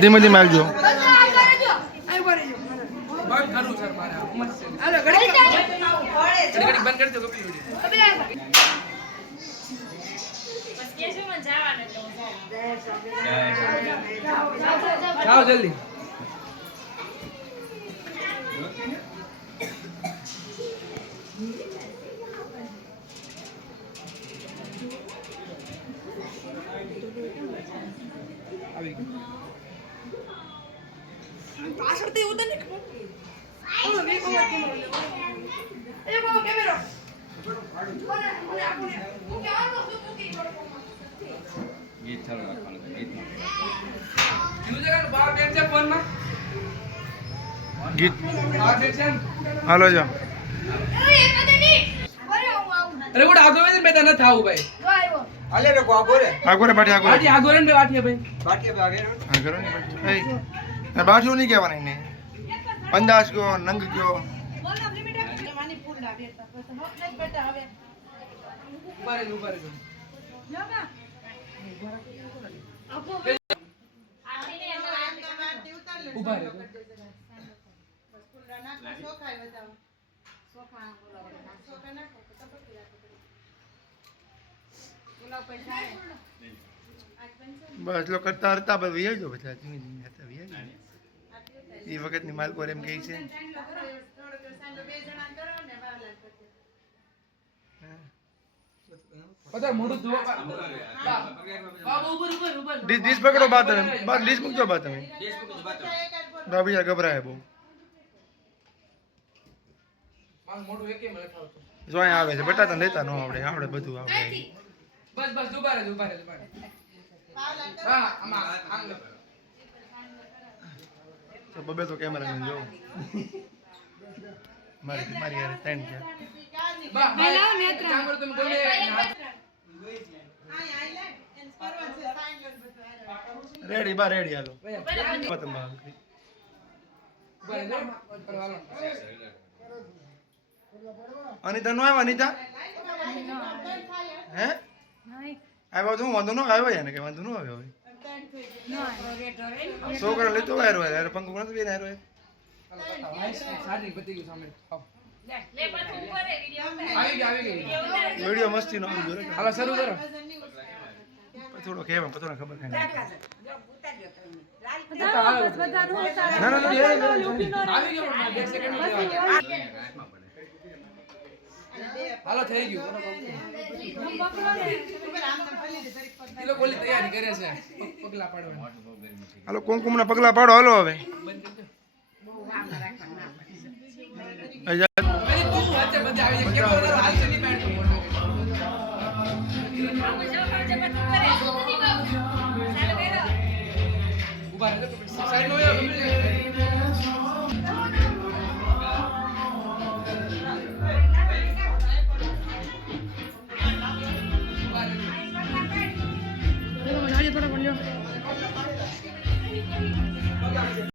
ધીમે ધીમે આવજો. જાઓ જલ્દી. પાછળથી ઉતર ને ઓલો વે કોમર કેમેરો એ કોમર કેમેરો મને આપને હું કે આનો શું મૂકી ગીત ચાલુ રાખવાનું ગીત યુઝર બાર બેન છે ફોન માં ગીત બાર બેન છે હાલો જો. એ પતે ની અરે હું આવું અરે કોડ આગો મે મેં તને થાઉ ભાઈ જો આવ્યો આલે રે આગો રે આગળ બાટી આગળ આજી આગો રે ને વાટીએ ભાઈ બાકી આગળ રે આગળ ને બાટી. એ બાટી નહીં કહેવાની ને અંદાજ કયો નંગ કયો. બોલ ના લિમિટ માની ફૂલ લાગે તો નહીં બેટા હવે ઉભા રે જો બા આપો ઉભા રે બસ લો કરતા કરતા બસ વી આવજો બધા ધીમે ધીમે હતા વી આવજો. એ વખતની માલકોર એમ કહે છે બધા મોઢું ધોવા બાબા ઉપર ડીશ પકડો બા તમે બસ ડીશ મૂકજો બા તમે બા બીજા ગભરાય બહુ. મારું મોઢું એકે મળે ખાવતો જો અહીંયા આવે છે બેટા તને લેતા ન આવડે આવડે બધું આવડે. બસ બસ ઉભા રે હા આમાં આંગ તો બબે તો કેમેરામેન જો મારી મારી યાર ત્રણ છે. બા લાવ નેત્રા કામ કરો તમે ગમે રેડી બા રેડી હાલો પતંગ બા. અનિતા નો આવ્યા અનિતા હે આવ્યો તો વાંધો ન આવ્યો એને કે વાંધો ન આવ્યો હવે છોકરા લેતો આવ્યો યાર પંખો નથી બેન આવ્યો સારી બધી ગયું સામે આવી ગઈ વિડિયો મસ્તી નો આવજો રે. હાલો શરૂ કરો થોડો કહેવા પતો ખબર કાંઈ ના આવી ગયો 2 સેકન્ડ હાલો થઈ ગયું એ લોકો ઓલી તૈયારી કરે છે પગલા પાડવા હાલો કુમકુમના પગલા પાડો હાલો હવે. તું વચ્ચે બધી આવી જાય કેમ કરો હાલ છે ની બેઠો ઉભા રહે સાઈડ નો